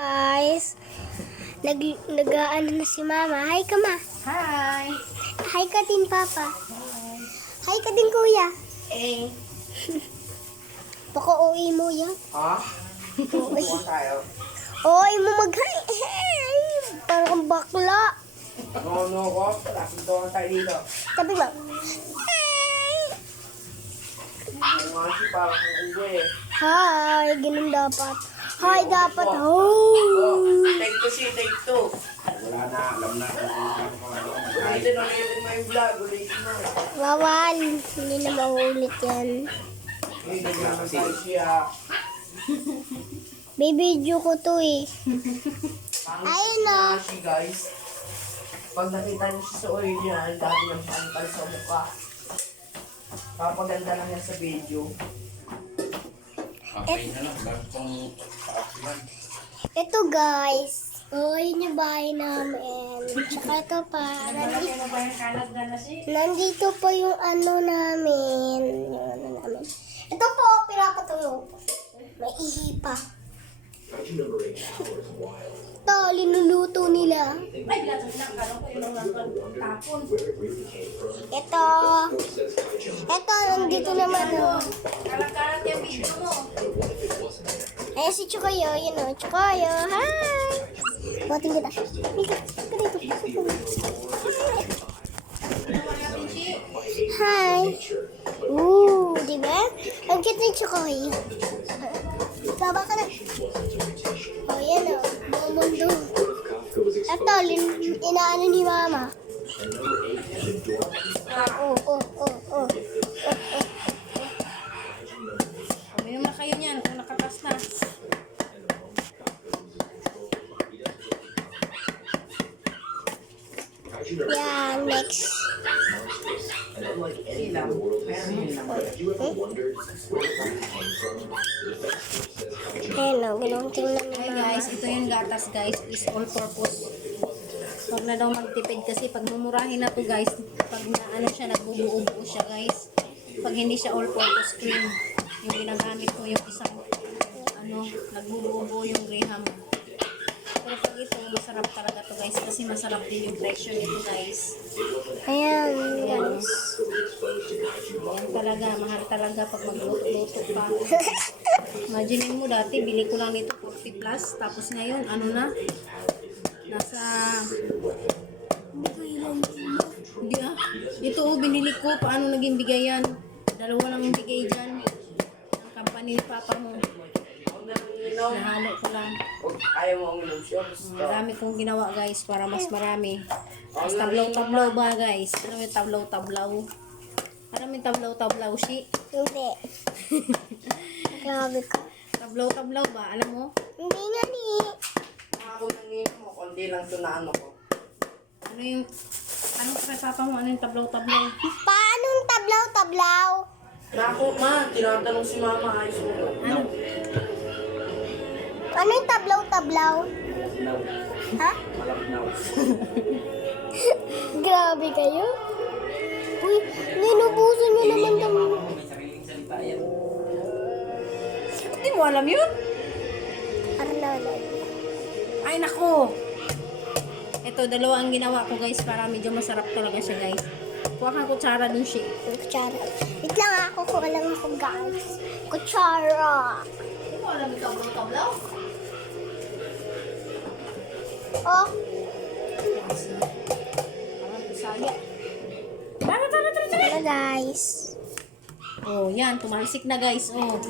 Guys, nag-ano na si Mama. Hi ka, Ma. Hi! Hi ka din, Papa. Hi ka din, Kuya. Eh. Baka uwi mo yan. Ha? Buwan tayo. Uwi mo mag-hi. Parang bakla. No ko. Lapit doon tayo dito. Sabi mo. Yung nga si parang uwi. Hi, ganun dapat. Hi, dapat. Oh, Oh. take two si, take two. Wala na, alam na kung Ulitin mo yung vlog. Ulitin mo. Bawal. Hindi na maulit yan. Ulitin mo naman tayo siya. Bibidyo ko to eh. Pangit Ayun na. na si guys. Pag nakita niyo siya sa original, dati niyang pangkal sa mukha. Papaganda lang yan sa video. Okay na lang, bago kong paaklan. Ito guys. Oh, yun yung bahay namin. Tsaka ito pa. Nandito pa yung ano namin. Yung ano namin. Ito po, pinapatuyo. May ihi pa. Ito, linuluto nila. Ito. Ito, nandito naman. Oh. Ayan si Chokoyo. Yun o, Chokoyo. Hi! Buhatin kita. Hi! Ooh, diba? Ang cute ni Chokoyo. Baba ka na. Oh, yan o. Buong mundo. Ito, inaano ni Mama. Oh. Uminom na kayo niyan kung nakatas na. Yan, next. Ayan o, ganun tingnan ni Hi Mama. guys, ito yung gatas guys. Is all purpose. Huwag na daw magtipid kasi pag mumurahin na to guys, pag na ano siya, nagbubuo-buo siya guys. Pag hindi siya all purpose cream, yung ginagamit ko yung isang ano, nagbubuo-buo yung Graham. Pero pag ito, masarap talaga to guys kasi masarap din yung presyo nito guys. Ayan, Yan, guys. yan talaga, mahal talaga pag magluto-luto pa. Imagine mo dati, bili ko lang nito 40 plus, tapos ngayon, ano na, nasa, hindi ah, ito oh, binili ko, paano naging bigay yan? Dalawa lang bigay dyan, ang company ni Papa mo, nahalo ko lang. Ayaw mo ang inom siya. Marami kong ginawa guys, para mas marami. Mas tablaw-tablaw ba guys? Ano yung tablaw-tablaw? Maraming tablaw-tablaw, si. Hindi. Grabe ka. Tablaw-tablaw ba? Alam mo? Hindi nga ni. Ako nanginom mo, konti lang ito na ano ko. Ano yung, ano kay Papa mo? Ano yung tablaw-tablaw? Paano yung tablaw-tablaw? Nako ma, tinatanong si mama, ayos mo. Ano? Ano yung tablaw-tablaw? Ha? Grabe kayo. Uy, ninubusan nyo naman kami. Hindi mo alam yun? Arlala. Ay nako! Ito, dalawa ang ginawa ko guys para medyo masarap talaga siya guys. Kuha kang kutsara dun siya. Yung kutsara. Wait lang ako kung alam ako guys. Kutsara. Hindi mo alam yung tablaw-tablaw? Oh, Parang pisaya. Tara! ano guys? Oh, yan. Tumalsik na guys. Oh.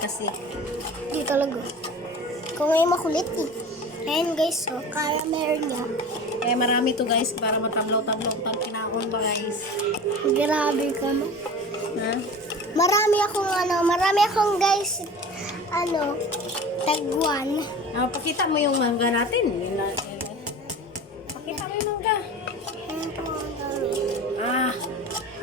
Kasi. Hindi talaga. Kung ngayon makulit eh. Ayan guys, oh, caramel niya. Kaya marami to guys para matablaw-tablaw pag kinaon ba guys. Grabe ka no? Ha? Marami akong guys, tagwan. Ah, pakita mo yung mangga natin. Pakita mo yung mangga. Ayan po, ang dami. Ah,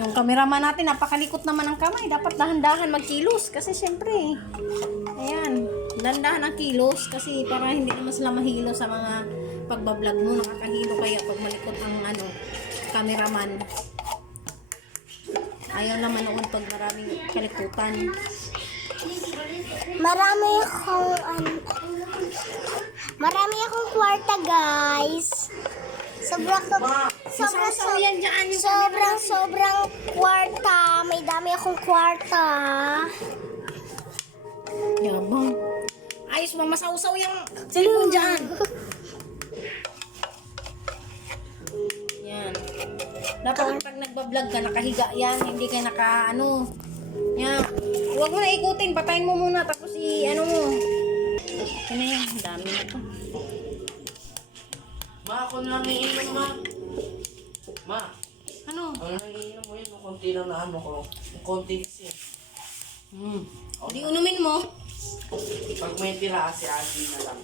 yung cameraman natin, napakalikot naman ang kamay. Dapat dahan-dahan magkilos kasi syempre, ayan, dahan-dahan ang kilos kasi para hindi naman sila mahilo sa mga pagbablog mo. Nakakahilo kaya pag malikot ang cameraman. Ayaw naman noon pag maraming kalikutan. Marami akong guys. Sobrang Masasaw yan dyan yung sobrang kwarta. May dami akong kwarta. Yabang. Ayos mo, masawsaw yung cellphone dyan. Yan. Dapat pag nagbablog ka, nakahiga yan. Hindi ka naka, yan. Huwag mo na ikutin. Patayin mo muna. Tapos mo. Ano yan? Dami na to. Ma, ako na nangiinom, ma. Ma, Ano? ako na nangiinom mo yun. Konti lang na ko. Konti kasi. Di unumin mo. Pag may tira, asi-asi na lang.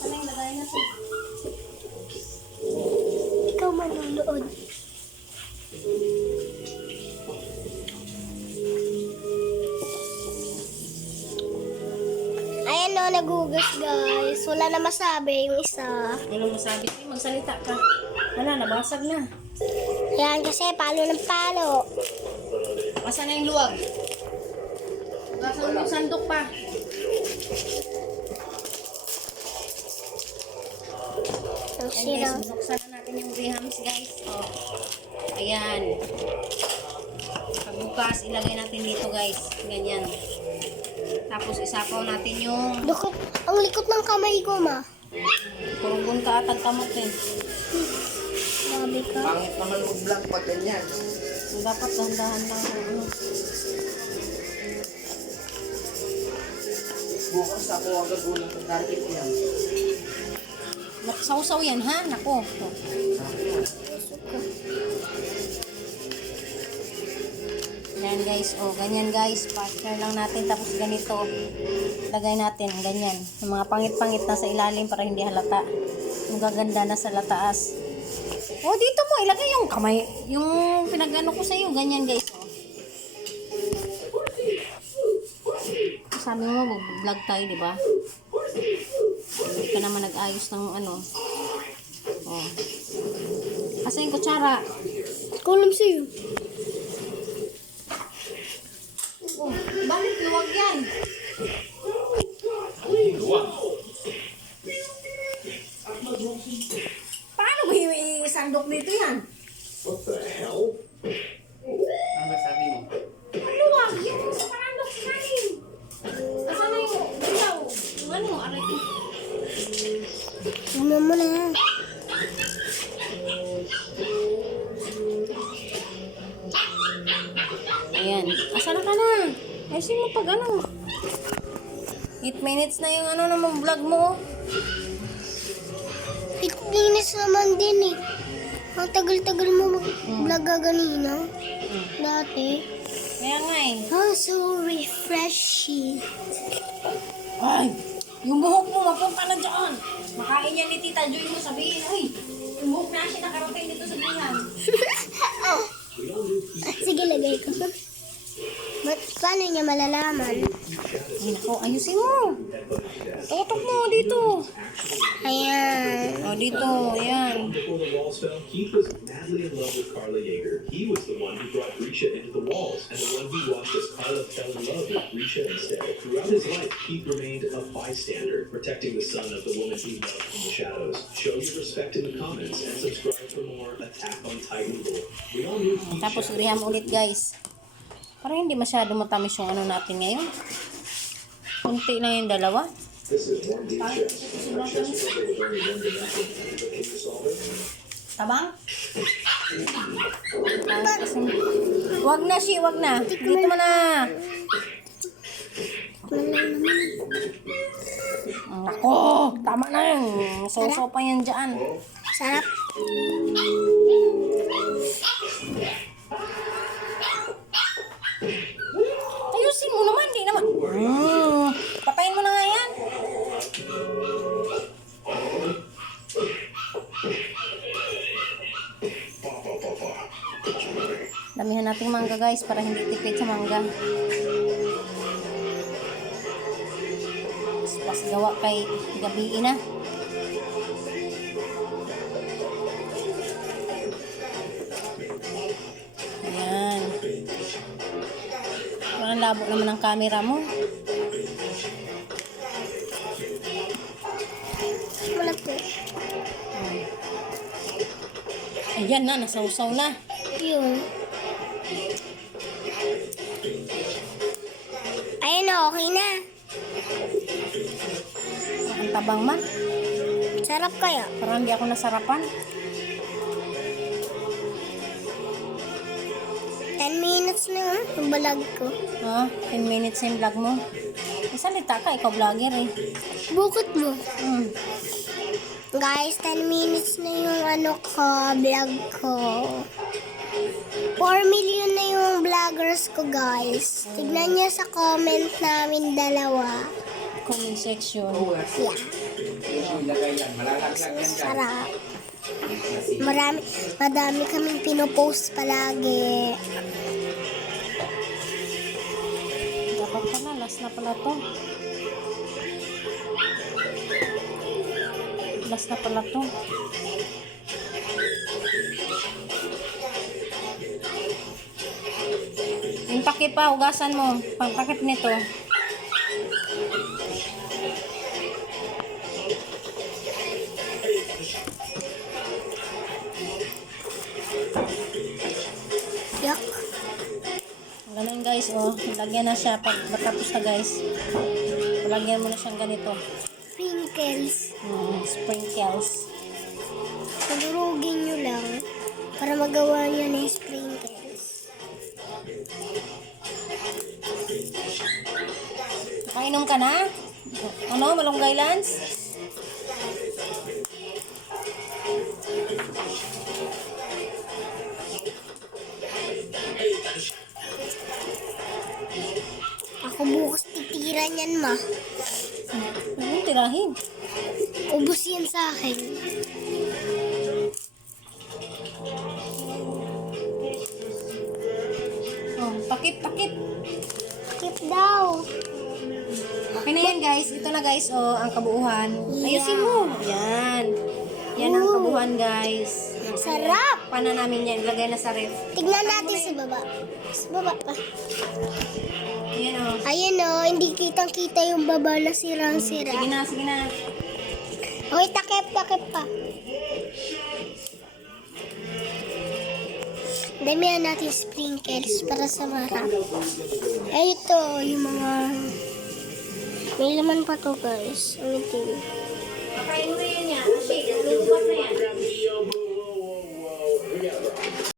Ano yung lagay na to? Ikaw manunood. Ayan o, nagugas guys. Wala na masabi yung isa. Ano masabi ko? Magsalita ka. Wala, nabasag na. Yan kasi palo ng palo. Asan na yung luwag? Gasan mo yung sandok pa. Ang Ayan sira. guys, buksan na natin yung grahams guys. Oh. Ayan. Pagbukas, ilagay natin dito guys. Ganyan. Tapos isapaw natin yung Lukot. Ang likot ng kamay ko, ma. kurungon ka atag kamot din. Sabi ka. Pangit naman mag-vlog pag ganyan. So, dapat dahan-dahan lang. Bukas ako agad unang target yan. Sausaw yan ha? Nako. Yan guys. O, ganyan guys. Partner lang natin. Tapos ganito. Lagay natin. Ganyan. Yung mga pangit-pangit na sa ilalim para hindi halata. Yung gaganda na sa lataas. O, dito mo. Ilagay yung kamay. Yung pinag-ano ko sa'yo. Ganyan guys. O. Sabi mo, mag-vlog tayo, di ba? Hindi ka naman nag-ayos ng ano. O. Asa yung kutsara? Kulam sa'yo. Oh, bakit luwag yan? Paano ba yung sandok dito yan? Ano masabi mo? Luwag! Yung sa parandok sinanin! Asa na yung dilaw? Yung ano, aray ko. Ano mo na. Ayan. Asa na ka na? Ayusin mo pag ano. 8 minutes na yung ano naman vlog mo. 8 minutes naman din eh. Ang tagal-tagal mo mag-vlog ganina. Dati. Kaya nga eh. Oh, so refreshing. Ay! Yung buhok mo, mapunta na dyan. Makain yan ni Tita Joy mo sabihin, ay, yung buhok na siya nakarating dito sa bihan. Sige, lagay ko. But paano niya malalaman? Ay, naku, ayusin mo. Tutok mo dito. Ayan. O, dito, ayan. Before the walls fell, Keith was madly in love with Carla Yeager. He was the one who brought Grisha into the walls, and the one he watched as Carla fell in love with Grisha instead. Throughout his life, Keith remained a bystander, protecting the son of the woman he loved from the shadows. Show your respect in the comments and subscribe for more Attack on Titan lore. We all knew Keith Tapos, Shadows. graham ulit, guys. Para hindi masyado matamis yung ano natin ngayon. Kunti lang yung dalawa. This is one deep chest. Our chest puzzle was only one dimension, but can you solve it? Tabang? Wag na, Shi, wag na. Dito mo na. Nako, tama na yun. So pa yan dyan. Sarap. Ayusin mo naman, di naman. Patayin mo na nga yan. Damihan natin mangga guys para hindi tipid sa mangga. Pas gawa kay gabi na. Ayan. Parang labo naman ang camera mo. Yan na, nasawsaw na. Yun. Ayan na, okay na. Ang tabang man. Sarap kaya. Parang hindi ako nasarapan. 10 minutes na yung balag ko. Ha? 10 minutes yung vlog mo. Isalita ka, ikaw vlogger eh. Bukod mo. Hmm. Guys, 10 minutes na yung vlog ko. 4 million na yung vloggers ko, guys. Tignan niyo sa comment namin dalawa. Comment section. Yeah, Ilagay yan. Malalaglag yan dyan. sarap. Madami kaming pinopost palagi. Dapat pala, last na pala to. Last na pala to. Yung takip pa, ugasan mo. Pangtakip nito. Yak. Ganun guys, oh. Lagyan na siya. Pag matapos na guys, lagyan mo na siyang ganito. Sprinkles. Sprinkles. Pagurugin nyo lang para magawa nyo na yung sprinkles. Nakainom ka na? Ano? Malunggay Lance? Ako bukas titira niyan, ma. Ano tirahin? Ubus yan sa akin. Oh, takip. Keep daw. Okay na yan guys. Ito na guys, oh, ang kabuuhan. Ayusin mo. Yan. Yan ang Ooh. kabuuhan guys. Sarap. Paano namin yan? Lagay na sa ref. Tignan natin sa baba. Sa baba pa. Yan oh. Ayun o, hindi kitang-kita yung baba na sirang-sira. Sige na, sige na. Okay, takip pa. Damihan natin sprinkles para sa marap. Ay, ito, yung mga... May laman pa to, guys. Umitin. Pakain mo na yan yan. Kasi, lubat na yan.